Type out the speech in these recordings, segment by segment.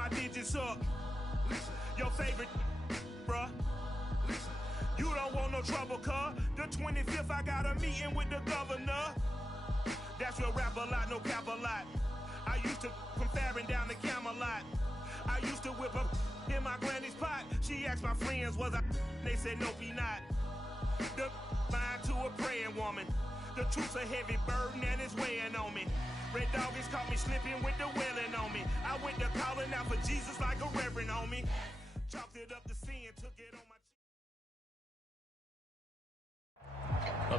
my digits up. Your favorite, bruh. You don't want no trouble, cuz. The 25th, I got a meeting with the governor. That's real rap a lot, no cap a lot. I used to come faring down the Camelot. I used to whip up in my granny's pot. She asked my friends, was I? They said, nope, he not. The line to a praying woman. The truth's a heavy burden and it's weighing on me. Red doggies caught me slipping with the wailing on me. I went to calling out for Jesus like a reverend on me. Chalked it up to sin, took it on my...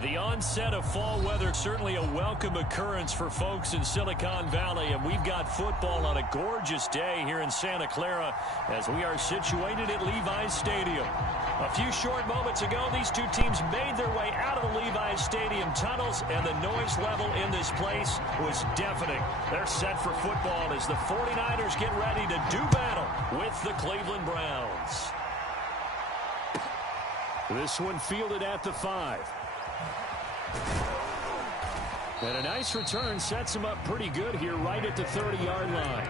The onset of fall weather, certainly a welcome occurrence for folks in Silicon Valley, and we've got football on a gorgeous day here in Santa Clara as we are situated at Levi's Stadium. A few short moments ago, these two teams made their way out of the Levi's Stadium tunnels, and the noise level in this place was deafening. They're set for football as the 49ers get ready to do battle with the Cleveland Browns. This one fielded at the 5. And a nice return sets him up pretty good here right at the 30-yard line.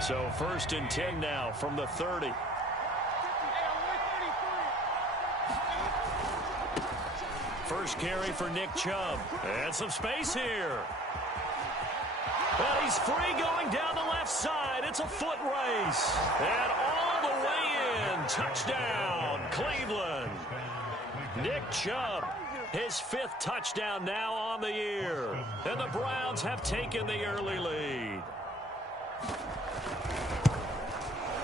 So 1st and 10 now from the 30. First carry for Nick Chubb. And some space here. And he's free going down the left side. It's a foot race. And all the way in. Touchdown, Cleveland. Nick Chubb, his 5th touchdown now on the year. And the Browns have taken the early lead.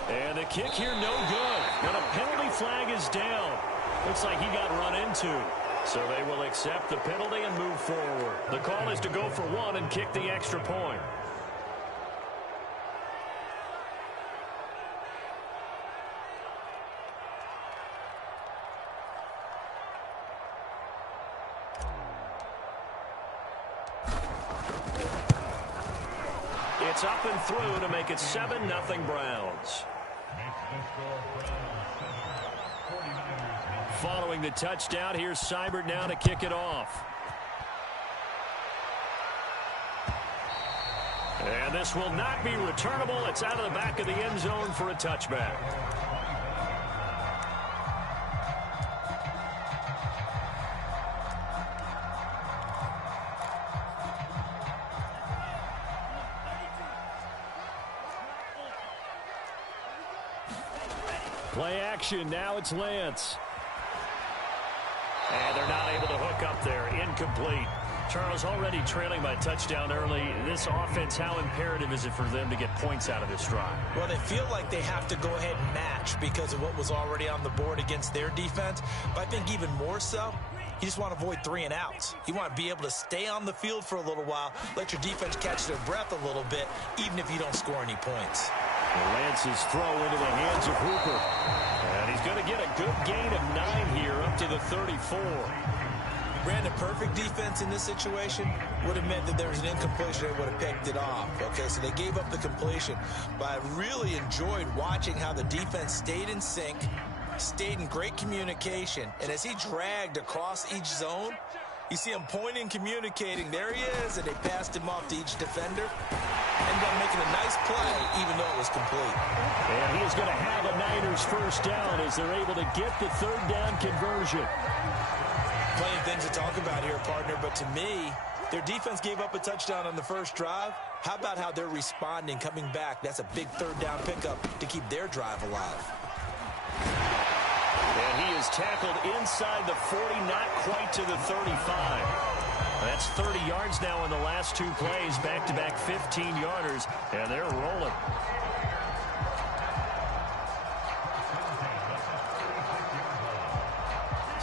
And the kick here no good. And a penalty flag is down. Looks like he got run into. So they will accept the penalty and move forward. The call is to go for 1 and kick the extra point. It's up and through to make it 7-0 Browns. Following the touchdown, here's Seibert now to kick it off. And this will not be returnable. It's out of the back of the end zone for a touchback. Play action. Now it's Lance. And they're not able to hook up there. Incomplete. Charles, already trailing by touchdown early. This offense, how imperative is it for them to get points out of this drive? Well, they feel like they have to go ahead and match because of what was already on the board against their defense. But I think even more so, you just want to avoid 3 and outs. You want to be able to stay on the field for a little while, let your defense catch their breath a little bit, even if you don't score any points. Lance's throw into the hands of Hooper. And he's going to get a good gain of 9 here up to the 34. Ran a perfect defense in this situation would have meant that there was an incompletion. They would have picked it off. Okay, so they gave up the completion. But I really enjoyed watching how the defense stayed in sync, stayed in great communication. And as he dragged across each zone, you see him pointing, communicating. There he is, and they passed him off to each defender. Ended up making a nice play, even though it was complete. And he is going to have a Niners first down as they're able to get the 3rd down conversion. Plenty of things to talk about here, partner, but to me, their defense gave up a touchdown on the first drive. How about how they're responding, coming back? That's a big 3rd down pickup to keep their drive alive. And he is tackled inside the 40, not quite to the 35. That's 30 yards now in the last 2 plays, back-to-back 15-yarders, and they're rolling.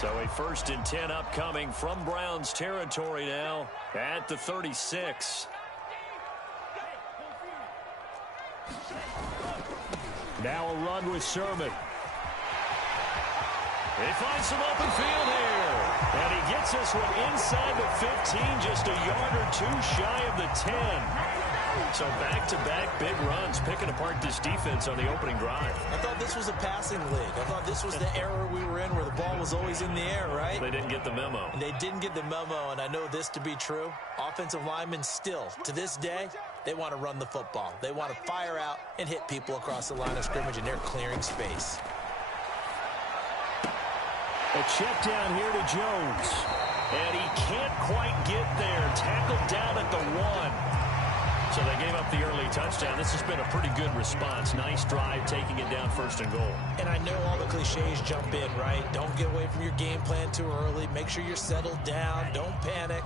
So a 1st and 10 upcoming from Browns territory now at the 36. Now a run with Sherman. He finds some open field here. And he gets this one inside the 15, just a yard or 2 shy of the 10. So back-to-back big runs, picking apart this defense on the opening drive. I thought this was a passing league. I thought this was the era we were in where the ball was always in the air, right? They didn't get the memo. And they didn't get the memo, and I know this to be true. Offensive linemen still, to this day, they want to run the football. They want to fire out and hit people across the line of scrimmage, and they're clearing space. A check down here to Jones. And he can't quite get there. Tackled down at the 1. So they gave up the early touchdown. This has been a pretty good response. Nice drive, taking it down 1st and goal. And I know all the cliches jump in, right? Don't get away from your game plan too early. Make sure you're settled down. Don't panic.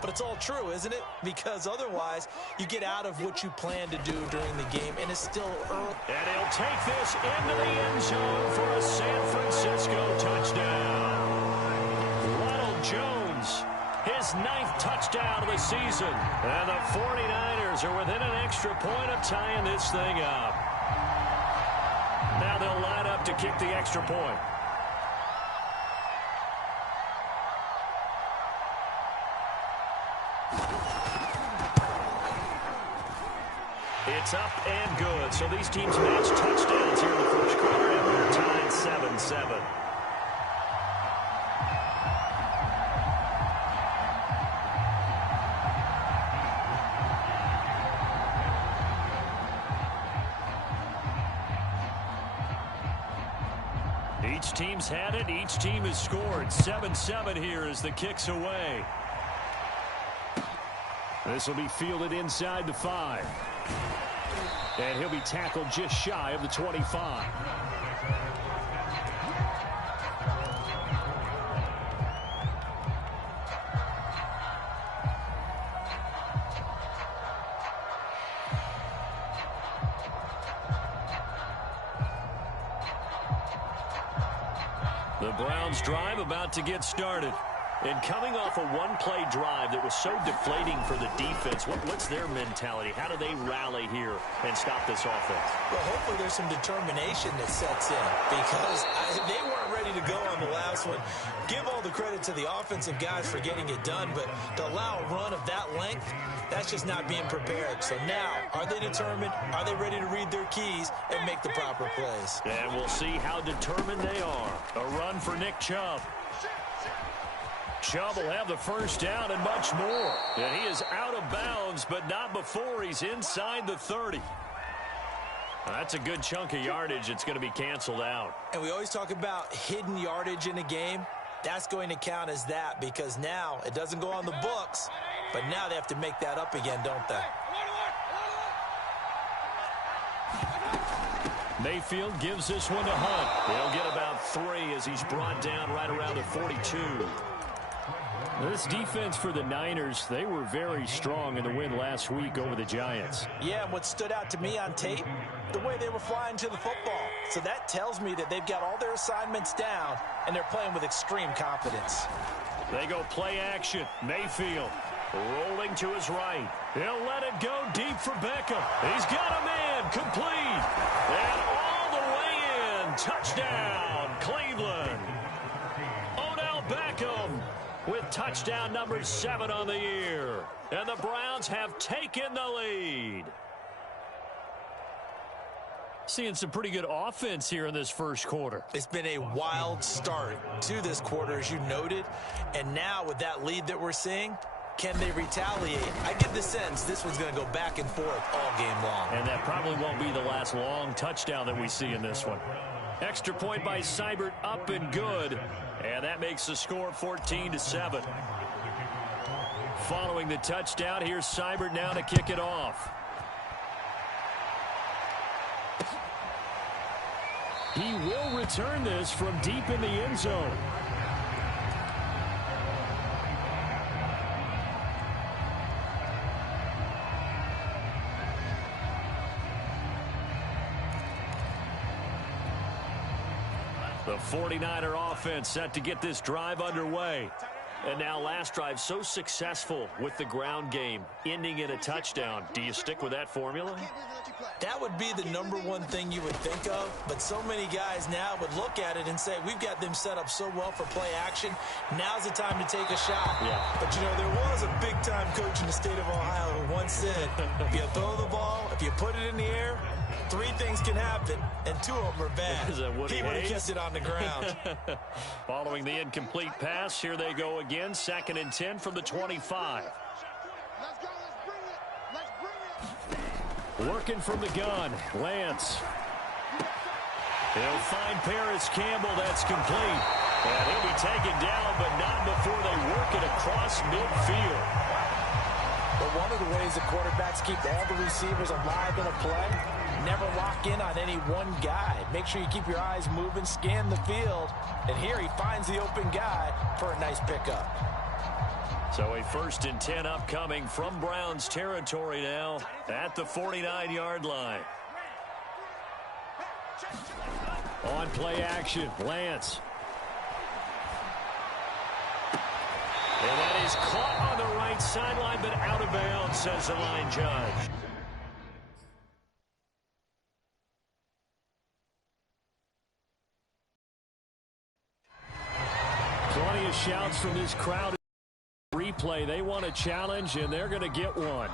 But it's all true, isn't it? Because otherwise, you get out of what you plan to do during the game, and it's still early. And he'll take this into the end zone for a San Francisco touchdown. Ronald Jones, his 9th touchdown of the season. And the 49ers are within an extra point of tying this thing up. Now they'll line up to kick the extra point. It's up and good. So these teams match touchdowns here in the first quarter, and they're tied 7-7. Each team's had it. Each team has scored. 7-7 here as the kick's away. This will be fielded inside the 5. And he'll be tackled just shy of the 25. The Browns drive about to get started. And coming off a one-play drive that was so deflating for the defense, what's their mentality? How do they rally here and stop this offense? Well, hopefully there's some determination that sets in because they weren't ready to go on the last one. Give all the credit to the offensive guys for getting it done, but to allow a run of that length, that's just not being prepared. So now, are they determined? Are they ready to read their keys and make the proper plays? And we'll see how determined they are. A run for Nick Chubb. Chubb will have the first down and much more. And he is out of bounds, but not before he's inside the 30. That's a good chunk of yardage. It's going to be canceled out. And we always talk about hidden yardage in a game. That's going to count as that because now it doesn't go on the books, but now they have to make that up again, don't they? Mayfield gives this one to Hunt. He'll get about 3 as he's brought down right around the 42. This defense for the Niners, they were very strong in the win last week over the Giants. Yeah, and what stood out to me on tape, the way they were flying to the football. So that tells me that they've got all their assignments down, and they're playing with extreme confidence. They go play action. Mayfield rolling to his right. He'll let it go deep for Beckham. He's got a man complete. And all the way in. Touchdown, Cleveland. Odell Beckham with touchdown number 7 on the year. And the Browns have taken the lead. Seeing some pretty good offense here in this first quarter. It's been a wild start to this quarter, as you noted. And now with that lead that we're seeing, can they retaliate? I get the sense this one's going to go back and forth all game long. And that probably won't be the last long touchdown that we see in this one. Extra point by Seibert, up and good. And that makes the score 14-7. Following the touchdown, here's Seibert now to kick it off. He will return this from deep in the end zone. The 49er offense set to get this drive underway. And now last drive so successful with the ground game, ending in a touchdown. Do you stick with that formula? That would be the number one thing you would think of, but so many guys now would look at it and say, we've got them set up so well for play action. Now's the time to take a shot. Yeah. But, you know, there was a big-time coach in the state of Ohio who once said, if you throw the ball, if you put it in the air, 3 things can happen, and 2 of them are bad. He would have kept it on the ground. Following the incomplete pass, here they go again. 2nd and 10 from the 25. Let's go. Let's bring it. Working from the gun, Lance. He'll find Paris Campbell. That's complete. And he'll be taken down, but not before they work it across midfield. But one of the ways the quarterbacks keep all the receivers alive in a play, never lock in on any one guy. Make sure you keep your eyes moving, scan the field. And here he finds the open guy for a nice pickup. So a 1st and 10 upcoming from Browns territory now at the 49-yard line. On play action, Lance. And that is caught on the right sideline, but out of bounds, says the line judge. Plenty of shouts from this crowd. Replay, they want a challenge, and they're going to get one.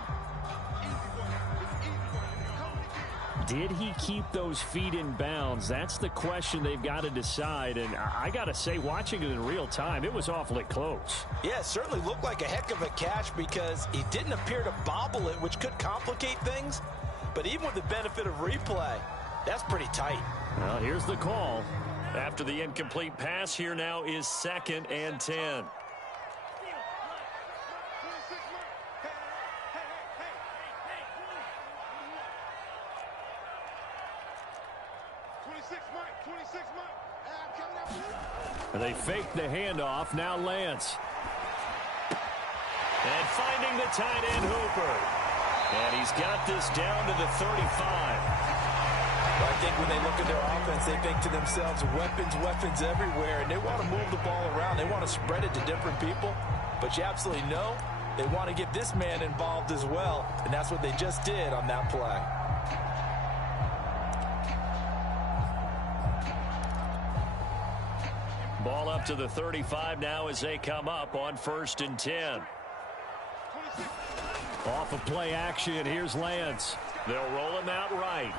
Did he keep those feet in bounds? That's the question they've got to decide. And I got to say, watching it in real time, it was awfully close. Yeah, it certainly looked like a heck of a catch because he didn't appear to bobble it, which could complicate things. But even with the benefit of replay, that's pretty tight. Well, here's the call. After the incomplete pass, here now is 2nd and 10. And they fake the handoff. Now Lance. And finding the tight end Hooper. And he's got this down to the 35. I think when they look at their offense, they think to themselves, weapons everywhere, and they want to move the ball around. They want to spread it to different people, but you absolutely know they want to get this man involved as well, and that's what they just did on that play. Ball up to the 35 now as they come up on 1st and 10. Off of play action, here's Lance. They'll roll him out right.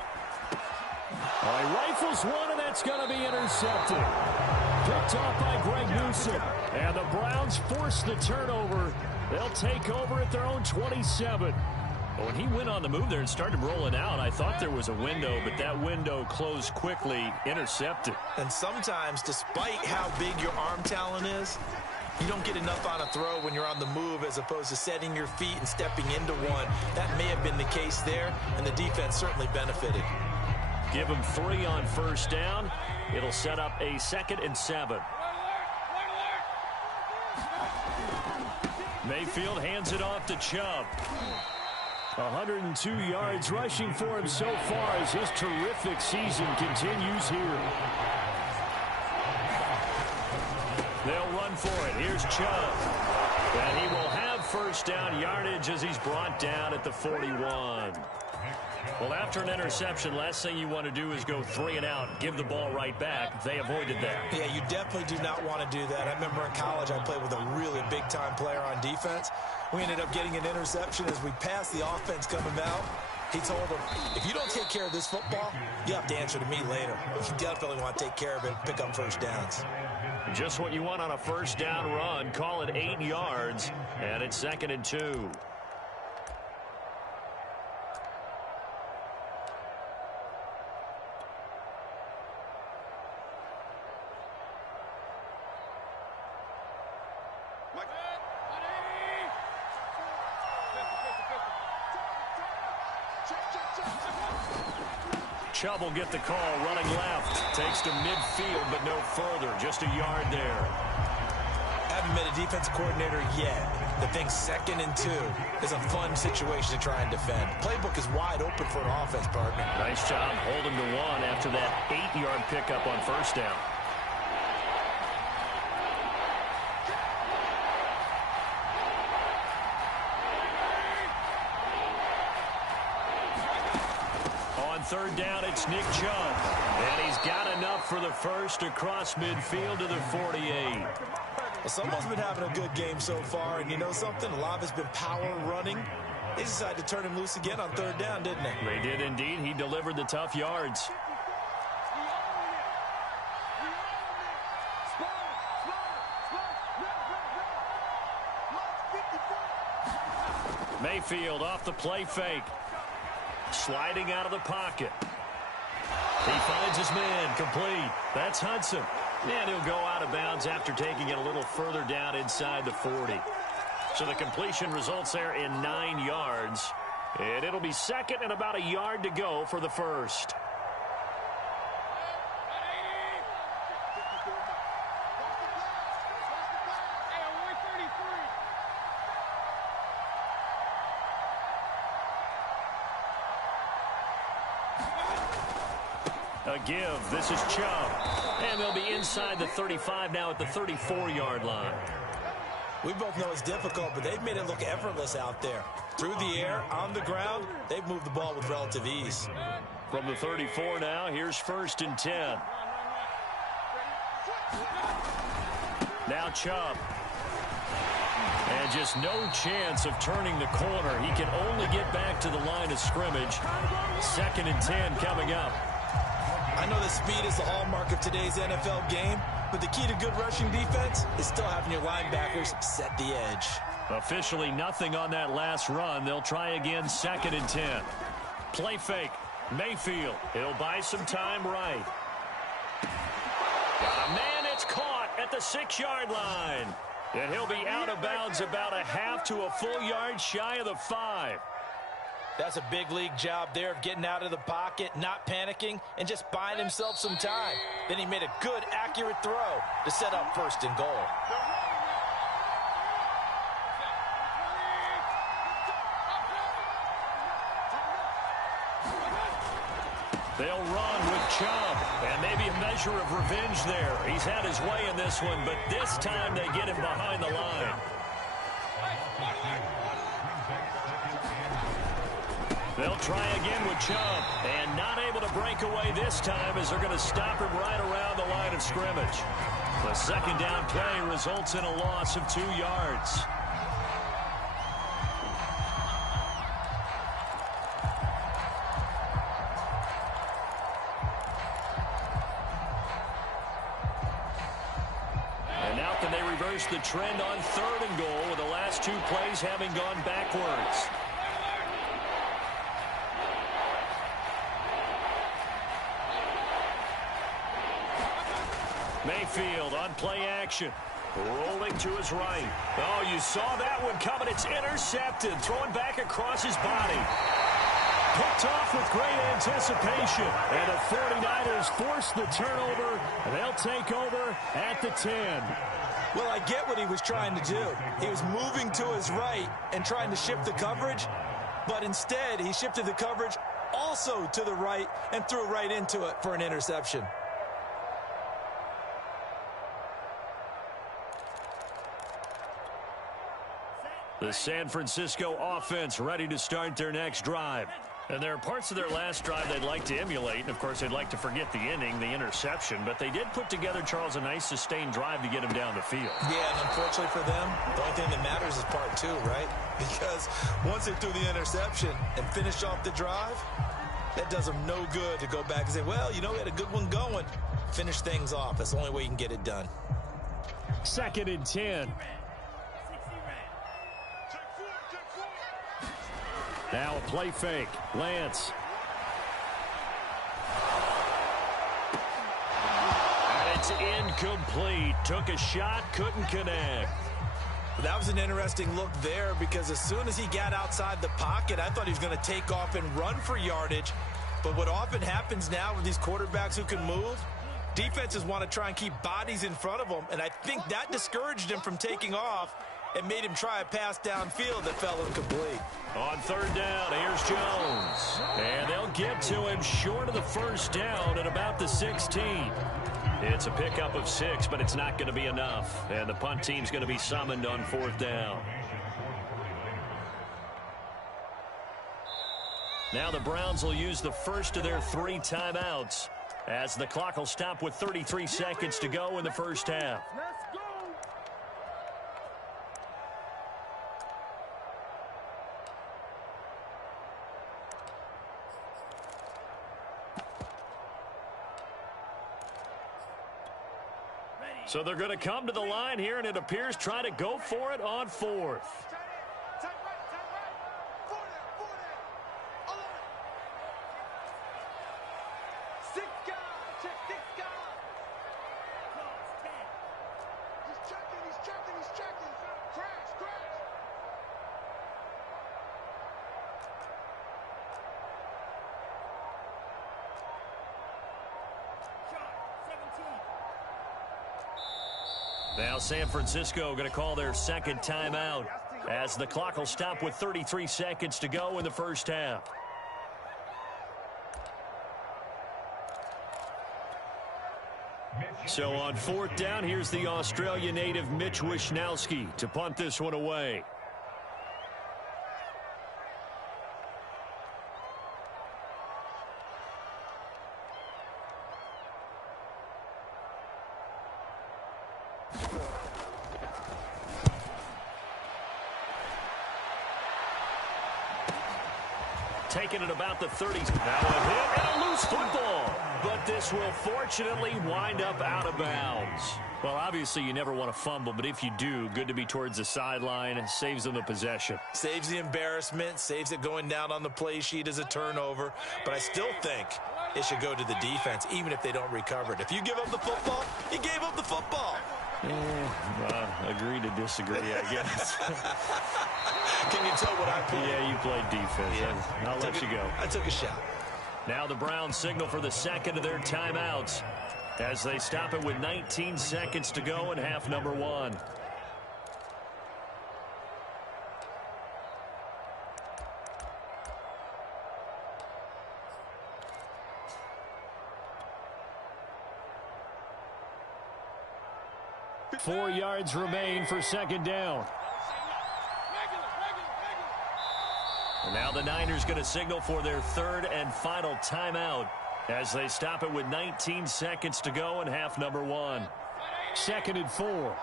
He rifles one, and that's going to be intercepted. Picked off by Greg Newsom. And the Browns force the turnover. They'll take over at their own 27. When he went on the move there and started rolling out, I thought there was a window, but that window closed quickly, intercepted. And sometimes, despite how big your arm talent is, you don't get enough on a throw when you're on the move as opposed to setting your feet and stepping into one. That may have been the case there, and the defense certainly benefited. Give him 3 on 1st down. It'll set up a 2nd and 7. Mayfield hands it off to Chubb. 102 yards rushing for him so far as his terrific season continues here. They'll run for it. Here's Chubb. And he will have 1st down yardage as he's brought down at the 41. Well, after an interception, last thing you want to do is go 3 and out, give the ball right back. They avoided that. Yeah, you definitely do not want to do that. I remember in college I played with a really big-time player on defense. We ended up getting an interception as we passed the offense coming out. He told him, if you don't take care of this football, you have to answer to me later. You definitely want to take care of it, pick up 1st downs. Just what you want on a 1st down run. Call it 8 yards, and it's 2nd and 2. Chubb will get the call, running left. Takes to midfield, but no further. Just a yard there. Haven't met a defensive coordinator yet that thinks 2nd and 2 is a fun situation to try and defend. Playbook is wide open for an offense, partner. Nice job holding to 1 after that 8-yard pickup on 1st down. third down, it's Nick Chubb. And he's got enough for the first across midfield to the 48. Well, someone's been having a good game so far, and you know something? A lot of it's been power running. They decided to turn him loose again on third down, didn't they? They did indeed. He delivered the tough yards. Mayfield off the play fake. Sliding out of the pocket. He finds his man complete. That's Hudson. And he'll go out of bounds after taking it a little further down inside the 40. So the completion results there in 9 yards. And it'll be second and about a yard to go for the first. A give. This is Chubb. And they'll be inside the 35 now at the 34-yard line. We both know it's difficult, but they've made it look effortless out there. Through the air, on the ground, they've moved the ball with relative ease. From the 34 now, here's 1st and 10. Now Chubb. And just no chance of turning the corner. He can only get back to the line of scrimmage. 2nd and 10 coming up. I know that speed is the hallmark of today's NFL game, but the key to good rushing defense is still having your linebackers set the edge. Officially nothing on that last run. They'll try again, 2nd and 10. Play fake. Mayfield. He'll buy some time right. Got a man. It's caught at the 6-yard line. And he'll be out of bounds about a half to a full yard shy of the 5. That's a big league job there of getting out of the pocket, not panicking, and just buying himself some time. Then he made a good, accurate throw to set up 1st and goal. They'll run with Chubb, and maybe a measure of revenge there. He's had his way in this one, but this time they get him behind the line. They'll try again with Chubb, and not able to break away this time as they're going to stop him right around the line of scrimmage. The 2nd down play results in a loss of 2 yards. And now can they reverse the trend on 3rd and goal with the last 2 plays having gone backwards? Mayfield on play action. Rolling to his right. Oh, you saw that one coming. It's intercepted. Throwing back across his body. Picked off with great anticipation. And the 49ers force the turnover. And they'll take over at the 10. Well, I get what he was trying to do. He was moving to his right and trying to shift the coverage. But instead, he shifted the coverage also to the right and threw right into it for an interception. The San Francisco offense ready to start their next drive. And there are parts of their last drive they'd like to emulate. And, of course, they'd like to forget the inning, the interception. But they did put together, Charles, a nice sustained drive to get him down the field. Yeah, and unfortunately for them, the only thing that matters is part 2, right? Because once they threw the interception and finished off the drive, that does them no good to go back and say, well, you know, we had a good one going. Finish things off. That's the only way you can get it done. 2nd and 10. Now a play fake. Lance. And it's incomplete. Took a shot, couldn't connect. That was an interesting look there because as soon as he got outside the pocket, I thought he was going to take off and run for yardage. But what often happens now with these quarterbacks who can move, defenses want to try and keep bodies in front of them, and I think that discouraged him from taking off and made him try a pass downfield that fell incomplete. On 3rd down, here's Jones. And they'll get to him short of the 1st down at about the 16. It's a pickup of 6, but it's not going to be enough. And the punt team's going to be summoned on 4th down. Now the Browns will use the first of their 3 timeouts as the clock will stop with 33 seconds to go in the first half. Let's go. So they're going to come to the line here, and it appears trying to go for it on 4th. Now San Francisco going to call their second timeout as the clock will stop with 33 seconds to go in the first half. So on 4th down, here's the Australia native Mitch Wishnowsky to punt this one away. Taking it about the 30s. Now a hit and a loose football. But this will fortunately wind up out of bounds. Well, obviously you never want to fumble, but if you do, good to be towards the sideline. Saves them the possession. Saves the embarrassment, saves it going down on the play sheet as a turnover. But I still think it should go to the defense, even if they don't recover it. If you give up the football, you gave up the football. Agree to disagree, I guess. Can you tell what I played? Yeah, you played defense. Yeah. I'll let you go. I took a shot. Now the Browns signal for the second of their timeouts as they stop it with 19 seconds to go in half number 1. Four yards remain for second down. And now the Niners going to signal for their third and final timeout as they stop it with 19 seconds to go in half number 1. 2nd and 4.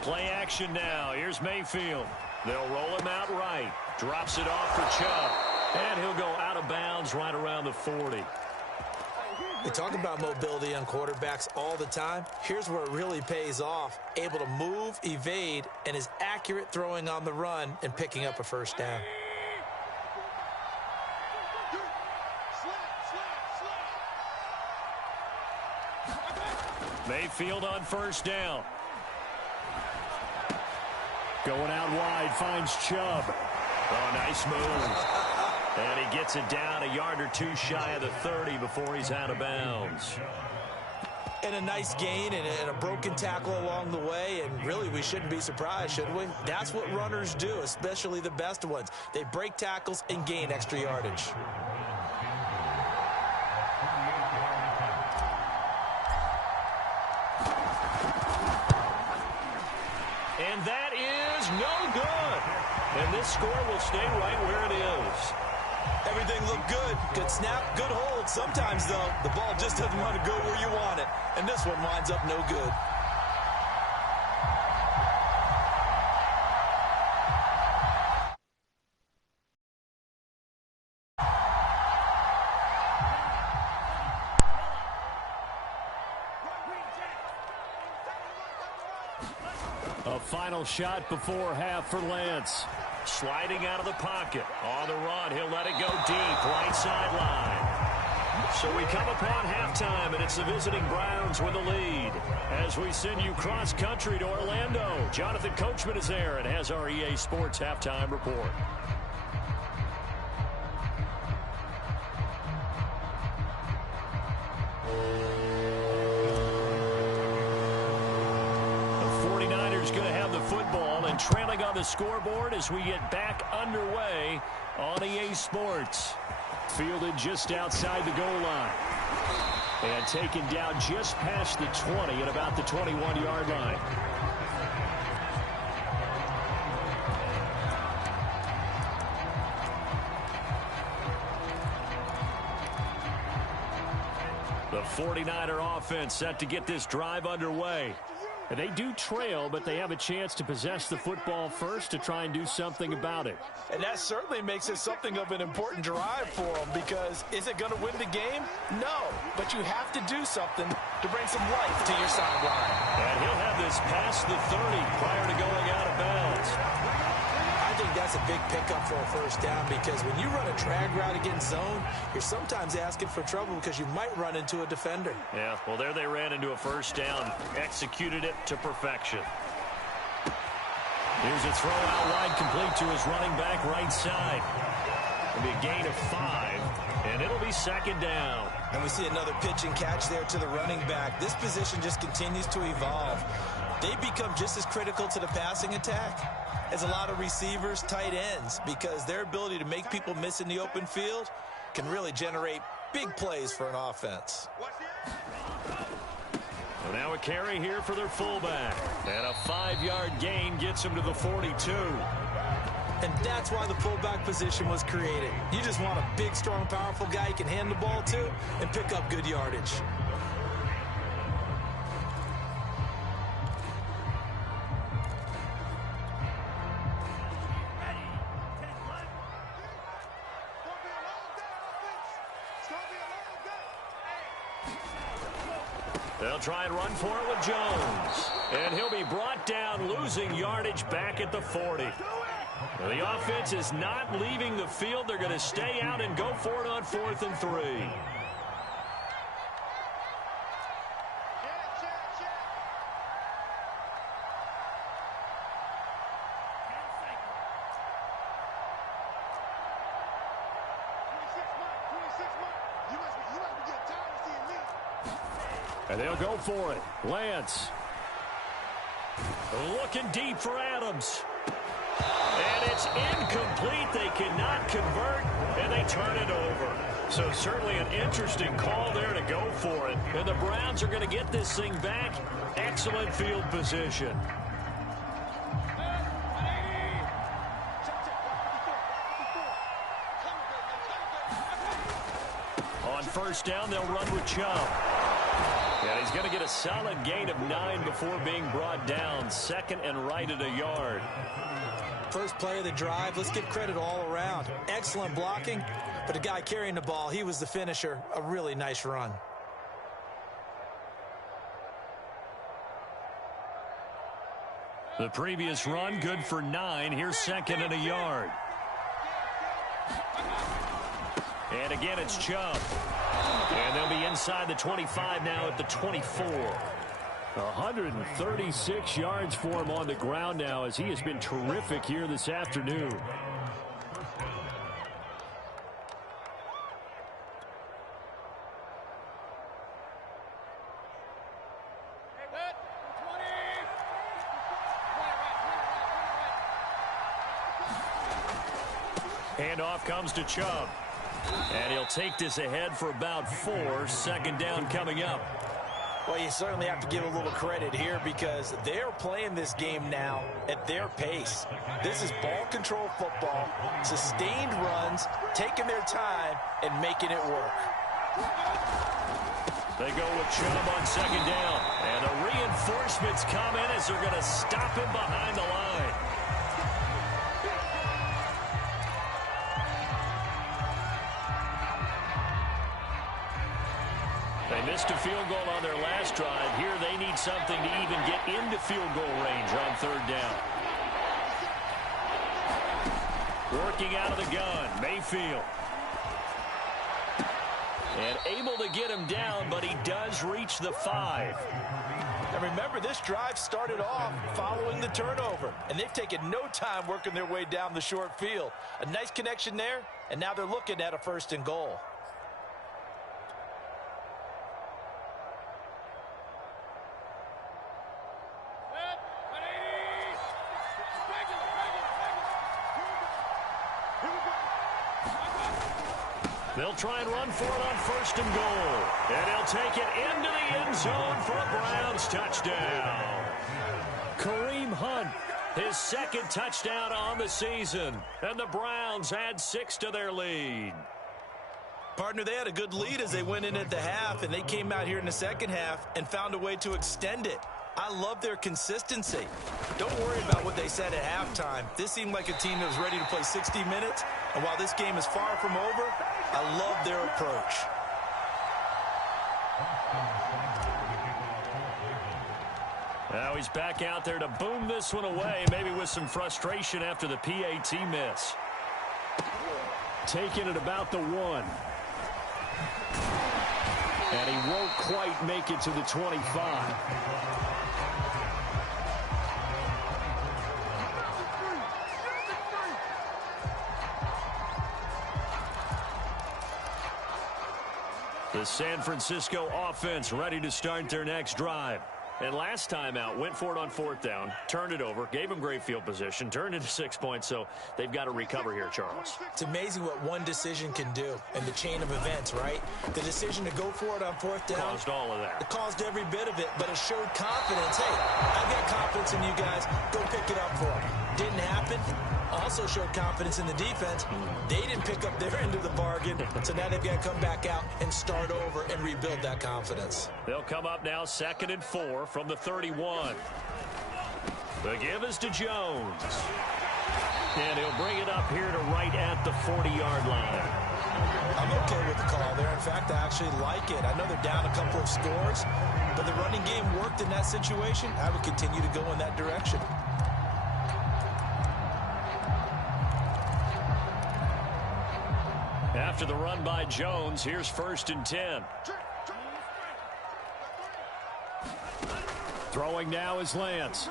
Play action now. Here's Mayfield. They'll roll him out right. Drops it off for Chubb. And he'll go out of bounds right around the 40. We talk about mobility on quarterbacks all the time. Here's where it really pays off. Able to move, evade, and is accurate throwing on the run and picking up a first down. Mayfield on first down. Going out wide, finds Chubb. Oh, nice move. And he gets it down a yard or two shy of the 30 before he's out of bounds. And a nice gain and a broken tackle along the way. And really, we shouldn't be surprised, should we? That's what runners do, especially the best ones. They break tackles and gain extra yardage. And that is no good. And this score will stay right where it is. Everything looked good. Good snap, good hold. Sometimes, though, the ball just doesn't want to go where you want it. And this one winds up no good. A final shot before half for Lance. Sliding out of the pocket. On the run, he'll let it go deep, right sideline. So we come upon halftime, and it's the visiting Browns with the lead. As we send you cross-country to Orlando, Jonathan Coachman is there and has our EA Sports halftime report. Trailing on the scoreboard as we get back underway on EA Sports. Fielded just outside the goal line. And taken down just past the 20 at about the 21-yard line. The 49er offense set to get this drive underway. And they do trail, but they have a chance to possess the football first to try and do something about it. And that certainly makes it something of an important drive for them, because is it going to win the game? No, but you have to do something to bring some life to your sideline. And he'll have this past the 30 prior to going out of bounds. I think that's a big pickup for a first down, because when you run a drag route against zone, you're sometimes asking for trouble because you might run into a defender. Yeah, well, there they ran into a first down, executed it to perfection. Here's a throw out wide, complete to his running back right side. It'll be a gain of 5, and it'll be second down. And we see another pitch and catch there to the running back. This position just continues to evolve. They become just as critical to the passing attack as a lot of receivers, tight ends, because their ability to make people miss in the open field can really generate big plays for an offense. So now a carry here for their fullback. And a 5-yard gain gets him to the 42. And that's why the fullback position was created. You just want a big, strong, powerful guy you can hand the ball to and pick up good yardage. They'll try and run for it with Jones. And he'll be brought down, losing yardage back at the 40. Now, the offense is not leaving the field. They're going to stay out and go for it on 4th and 3. And they'll go for it. Lance. Looking deep for Adams. And it's incomplete. They cannot convert, and they turn it over. So certainly an interesting call there to go for it. And the Browns are going to get this thing back. Excellent field position. On first down, they'll run with Chubb. And he's going to get a solid gain of 9 before being brought down. Second and right at a yard. First play of the drive, let's give credit all around. Excellent blocking, but the guy carrying the ball, he was the finisher. A really nice run. The previous run, good for 9. Here's second and a yard. And again, it's Chubb. And they'll be inside the 25 now at the 24. 136 yards for him on the ground now, as he has been terrific here this afternoon. Handoff comes to Chubb. And he'll take this ahead for about 4. Second down coming up. Well, you certainly have to give a little credit here, because they're playing this game now at their pace. This is ball control football, sustained runs, taking their time and making it work. They go with Chubb on second down. And the reinforcements come in as they're going to stop him behind the line. They missed a field goal on their last drive. Here they need something to even get into field goal range on third down. Working out of the gun, Mayfield. And able to get him down, but he does reach the 5. And remember, this drive started off following the turnover, and they've taken no time working their way down the short field. A nice connection there, and now they're looking at a 1st and goal. They'll try and run for it on 1st and goal. And he'll take it into the end zone for a Browns touchdown. Kareem Hunt, his 2nd touchdown on the season. And the Browns add 6 to their lead. Partner, they had a good lead as they went in at the half, and they came out here in the second half and found a way to extend it. I love their consistency. Don't worry about what they said at halftime. This seemed like a team that was ready to play 60 minutes, and while this game is far from over, I love their approach. Now he's back out there to boom this one away, maybe with some frustration after the PAT miss. Taking it about the 1. And he won't quite make it to the 25. The San Francisco offense ready to start their next drive. And last time out, went for it on 4th down, turned it over, gave them great field position, turned into 6 points, so they've got to recover here, Charles. It's amazing what one decision can do in the chain of events, right? The decision to go for it on 4th down. Caused all of that. It caused every bit of it, but it showed confidence. Hey, I've got confidence in you guys. Go pick it up for them. Didn't happen. Also showed confidence in the defense. They didn't pick up their end of the bargain, so now they've got to come back out and start over and rebuild that confidence. They'll come up now 2nd and 4 from the 31. The give is to Jones. And he'll bring it up here to right at the 40-yard line. I'm okay with the call there. In fact, I actually like it. I know they're down a couple of scores, but the running game worked in that situation. I would continue to go in that direction. After the run by Jones, here's 1st and 10. Throwing now is Lance.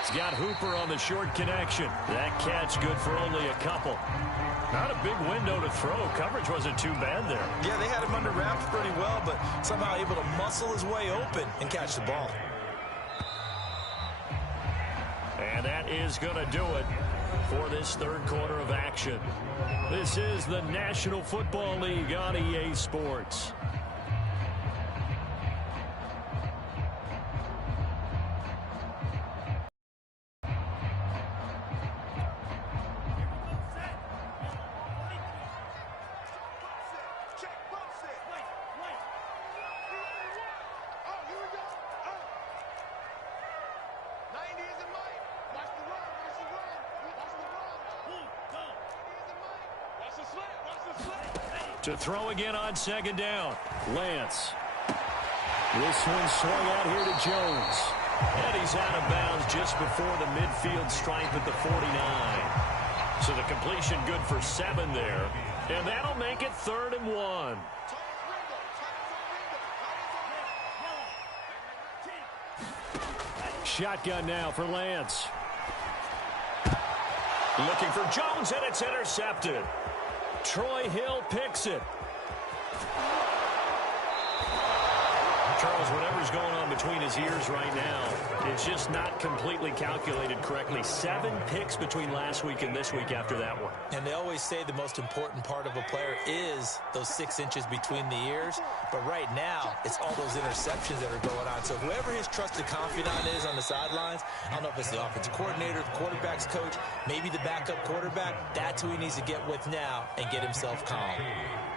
He's got Hooper on the short connection. That catch good for only a couple. Not a big window to throw. Coverage wasn't too bad there. Yeah, they had him under wraps pretty well, but somehow able to muscle his way open and catch the ball. And that is going to do it for this 3rd quarter of action. This is the National Football League on EA Sports. To throw again on 2nd down. Lance. This one swung out here to Jones. And he's out of bounds just before the midfield stripe at the 49. So the completion good for 7 there. And that'll make it 3rd and 1. Shotgun now for Lance. Looking for Jones, and it's intercepted. Troy Hill picks it. Charles, whatever's going on between his ears right now, it's just not completely calculated correctly. 7 picks between last week and this week after that one. And they always say the most important part of a player is those 6 inches between the ears. But right now, it's all those interceptions that are going on. So whoever his trusted confidant is on the sidelines, I don't know if it's the offensive coordinator, the quarterback's coach, maybe the backup quarterback, that's who he needs to get with now and get himself calm.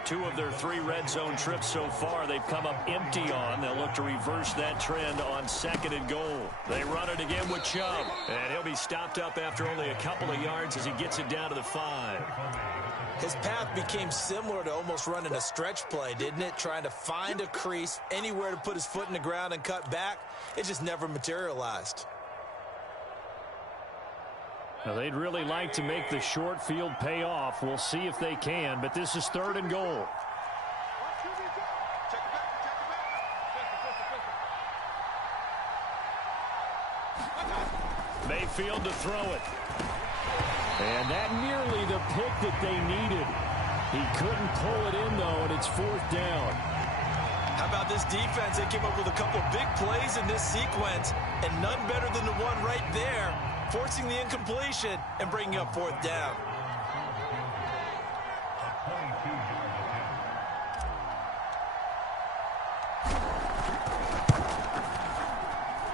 2 of their 3 red zone trips so far, they've come up empty on. They'll look to reverse that trend on 2nd and goal. They run it again with Chubb. And he'll be stopped up after only a couple of yards as he gets it down to the 5. His path became similar to almost running a stretch play, didn't it? Trying to find a crease, anywhere to put his foot in the ground and cut back. It just never materialized. Now, they'd really like to make the short field pay off. We'll see if they can, but this is 3rd and goal. Mayfield to throw it. And that nearly the pick that they needed. He couldn't pull it in, though, and it's 4th down. How about this defense? They came up with a couple big plays in this sequence, and none better than the one right there, forcing the incompletion and bringing up 4th down.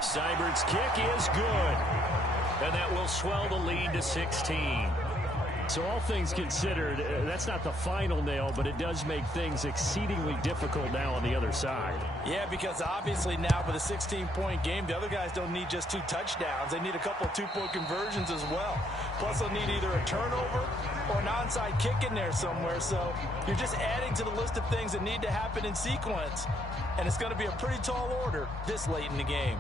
Seibert's kick is good. And that will swell the lead to 16. So all things considered, that's not the final nail, but it does make things exceedingly difficult now on the other side. Yeah, because obviously now with a 16-point game, the other guys don't need just 2 touchdowns. They need a couple of 2-point conversions as well. Plus they'll need either a turnover or an onside kick in there somewhere. So you're just adding to the list of things that need to happen in sequence. And it's going to be a pretty tall order this late in the game.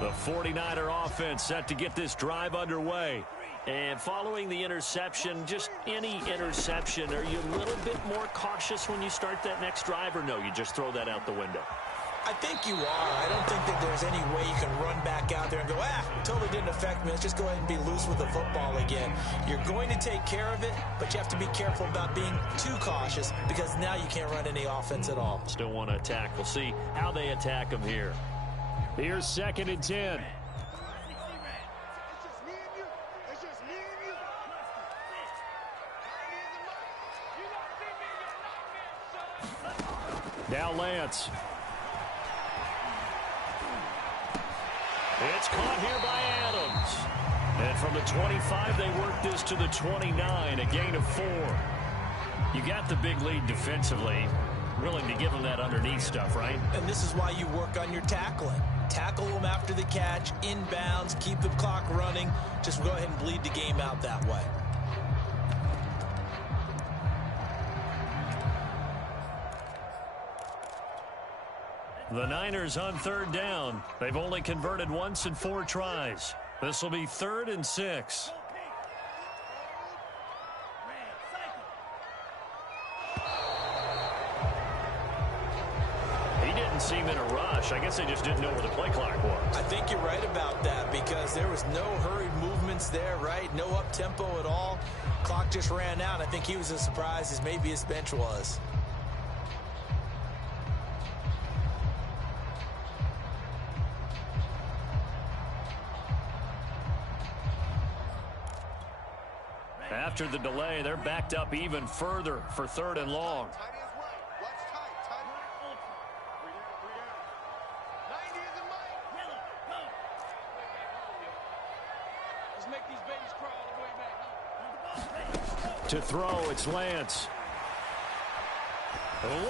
The 49er offense set to get this drive underway. And following the interception, just any interception, are you a little bit more cautious when you start that next drive, or no, you just throw that out the window? I think you are. I don't think that there's any way you can run back out there and go, totally didn't affect me. Let's just go ahead and be loose with the football again. You're going to take care of it, but you have to be careful about being too cautious because now you can't run any offense at all. Still want to attack. We'll see how they attack them here. Here's 2nd and 10. Now Lance. It's caught here by Adams. And from the 25, they work this to the 29, a gain of 4. You got the big lead defensively. Willing to give them that underneath stuff, right? And this is why you work on your tackling. Tackle them after the catch, inbounds, keep the clock running. Just go ahead and bleed the game out that way. The Niners on 3rd down. They've only converted once in 4 tries. This will be 3rd and 6. He didn't seem in a rush. I guess they just didn't know where the play clock was. I think you're right about that because there was no hurried movements there, right? No up-tempo at all. Clock just ran out. I think he was as surprised as maybe his bench was. After the delay, they're backed up even further for 3rd and long. To throw, it's Lance.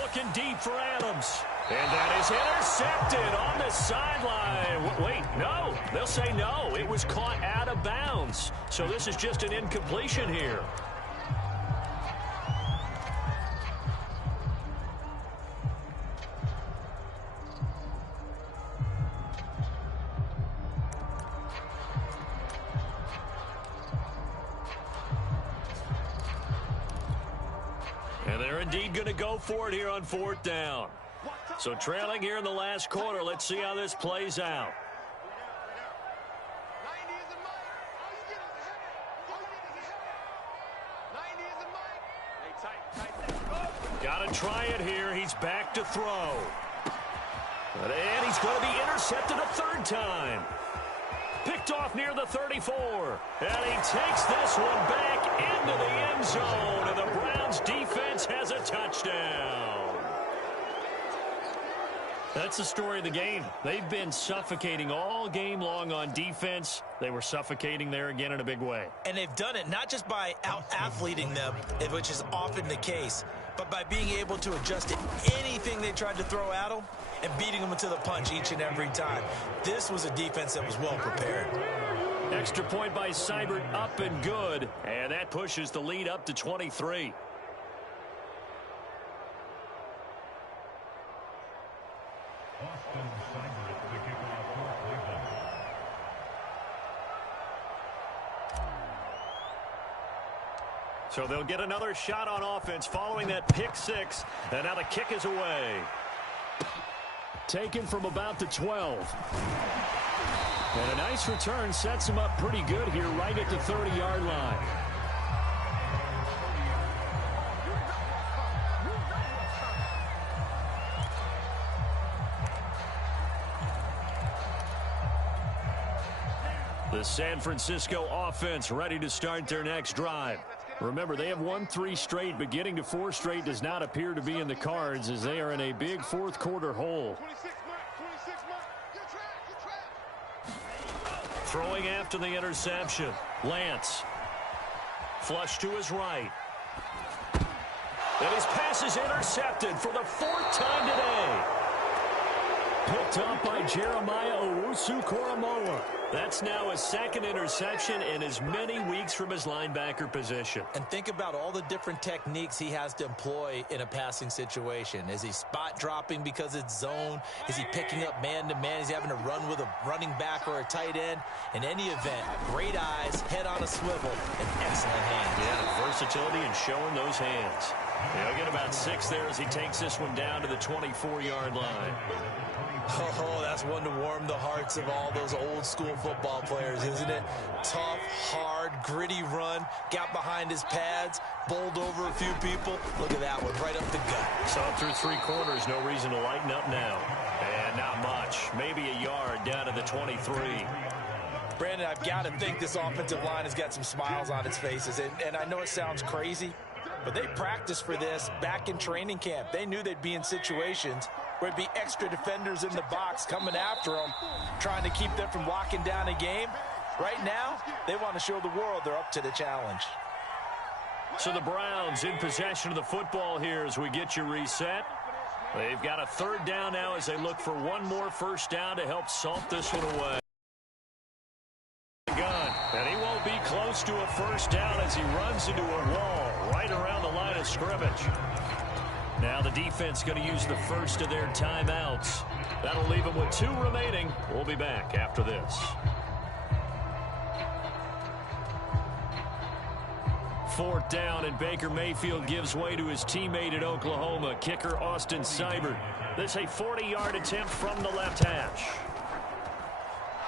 Looking deep for Adams. And that is intercepted on the sideline. Wait, no. They'll say no. It was caught out of bounds. So this is just an incompletion here. And they're indeed going to go for it here on 4th down. So trailing here in the last quarter. Let's see how this plays out. Got to try it here. He's back to throw. And he's going to be intercepted a 3rd time. Picked off near the 34. And he takes this one back into the end zone. And the Browns defense has a touchdown. That's the story of the game. They've been suffocating all game long on defense. They were suffocating there again in a big way. And they've done it not just by out-athleting them, which is often the case, but by being able to adjust to anything they tried to throw at them and beating them to the punch each and every time. This was a defense that was well prepared. Extra point by Seibert, up and good. And that pushes the lead up to 23. So they'll get another shot on offense following that pick 6. And now the kick is away. Taken from about the 12. And a nice return sets him up pretty good here right at the 30-yard line. The San Francisco offense ready to start their next drive. Remember, they have won 3 straight, but getting to 4 straight does not appear to be in the cards as they are in a big fourth quarter hole. Throwing after the interception. Lance. Flush to his right. And his pass is intercepted for the 4th time today. Picked up by Jeremiah Owusu-Koramoah. That's now his 2nd interception in as many weeks from his linebacker position. And think about all the different techniques he has to employ in a passing situation. Is he spot dropping because it's zone? Is he picking up man-to-man? Is he having to run with a running back or a tight end? In any event, great eyes, head on a swivel, and excellent hands. Yeah, versatility and showing those hands. He'll get about 6 there as he takes this one down to the 24-yard line. Oh, that's one to warm the hearts of all those old-school football players, isn't it? Tough, hard, gritty run, got behind his pads, bowled over a few people. Look at that one, right up the gut. So through 3 quarters, no reason to lighten up now. And not much, maybe a yard down to the 23. Brandon, I've got to think this offensive line has got some smiles on its faces. And I know it sounds crazy, but they practiced for this back in training camp. They knew they'd be in situations where it'd be extra defenders in the box coming after them, trying to keep them from locking down a game. Right now, they want to show the world they're up to the challenge. So the Browns in possession of the football here as we get you reset. They've got a 3rd down now as they look for one more first down to help salt this one away. And he won't be close to a first down as he runs into a wall right around the line of scrimmage. Now the defense going to use the first of their timeouts. That'll leave them with 2 remaining. We'll be back after this. 4th down, and Baker Mayfield gives way to his teammate at Oklahoma, kicker Austin Seibert. This a 40-yard attempt from the left hash.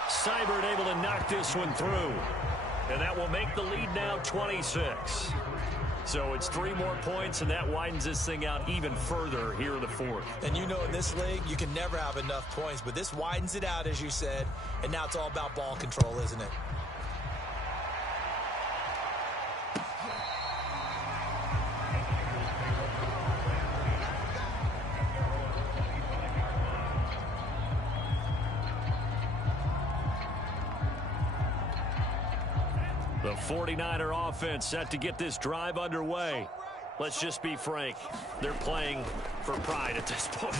Seibert able to knock this one through. And that will make the lead now 26. So it's 3 more points, and that widens this thing out even further here in the 4th. And you know in this league, you can never have enough points, but this widens it out, as you said, and now it's all about ball control, isn't it? The 49er offense set to get this drive underway. Let's just be frank. They're playing for pride at this point.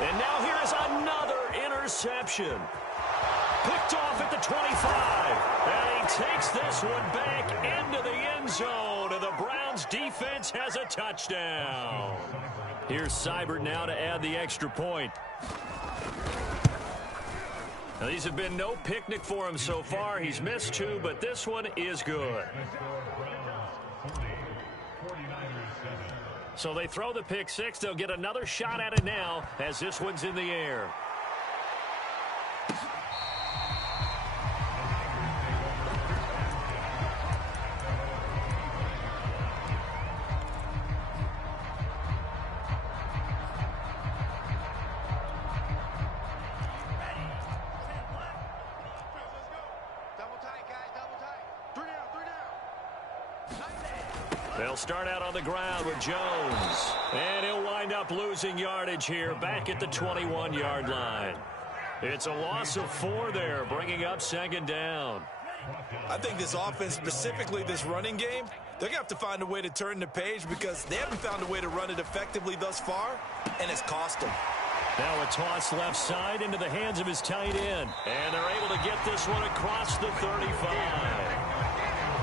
And now here's another interception. Picked off at the 25. And he takes this one back into the end zone. And the Browns defense has a touchdown. Here's Seibert now to add the extra point. Now, these have been no picnic for him so far. He's missed 2, but this one is good. So they throw the pick 6. They'll get another shot at it now as this one's in the air. They'll start out on the ground with Jones. And he'll wind up losing yardage here back at the 21-yard line. It's a loss of 4 there, bringing up 2nd down. I think this offense, specifically this running game, they're going to have to find a way to turn the page because they haven't found a way to run it effectively thus far, and it's cost them. Now a toss left side into the hands of his tight end. And they're able to get this one across the 35.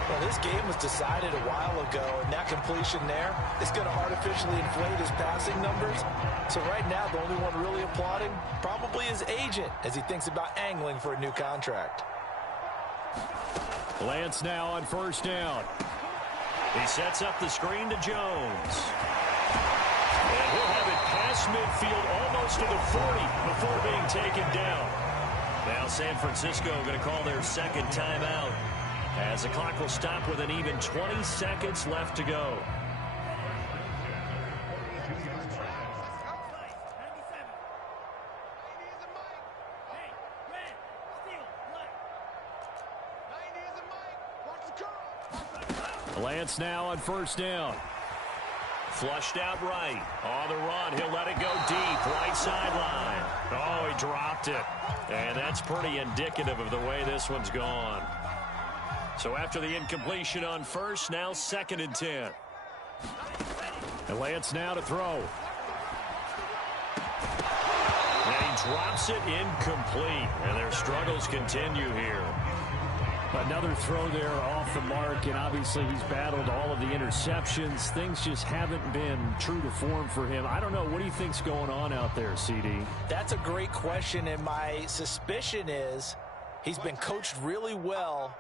Well, this game was decided a while ago, and that completion there is going to artificially inflate his passing numbers. So right now, the only one really applauding probably his agent as he thinks about angling for a new contract. Lance now on first down. He sets up the screen to Jones. And he'll have it past midfield almost to the 40 before being taken down. Now San Francisco going to call their 2nd timeout, as the clock will stop with an even 20 seconds left to go. Lance now on first down. Flushed out right. On the run. He'll let it go deep. Right sideline. Oh, he dropped it. And that's pretty indicative of the way this one's gone. So after the incompletion on first, now 2nd and 10. And Lance now to throw. And he drops it incomplete. And their struggles continue here. Another throw there off the mark, and obviously he's battled all of the interceptions. Things just haven't been true to form for him. I don't know. What do you think's going on out there, CD? That's a great question, and my suspicion is he's been coached really well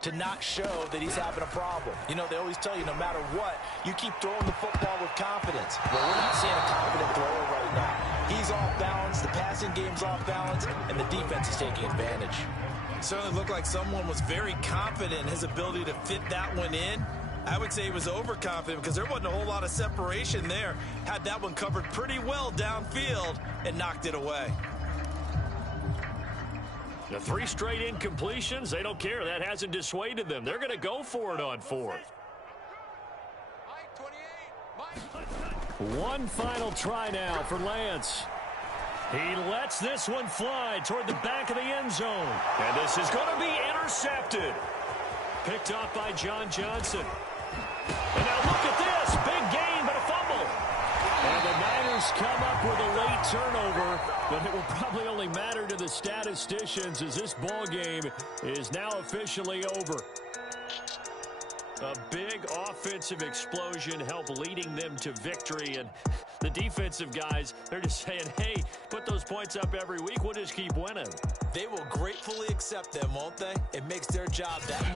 to not show that he's having a problem. You know, they always tell you no matter what, you keep throwing the football with confidence. Well, we're not seeing a confident thrower right now. He's off balance, the passing game's off balance, and the defense is taking advantage. Certainly looked like someone was very confident in his ability to fit that one in. I would say he was overconfident because there wasn't a whole lot of separation there. Had that one covered pretty well downfield and knocked it away. The 3 straight incompletions, they don't care. That hasn't dissuaded them. They're going to go for it on 4th. One final try now for Lance. He lets this one fly toward the back of the end zone. And this is going to be intercepted. Picked up by John Johnson. And now look at this. Big gain, but a fumble. And the Niners come up with a late turnover, but it will probably only matter to the statisticians as this ball game is now officially over. A big offensive explosion helped leading them to victory. And the defensive guys, they're just saying, hey, put those points up every week. We'll just keep winning. They will gratefully accept them, won't they? It makes their job that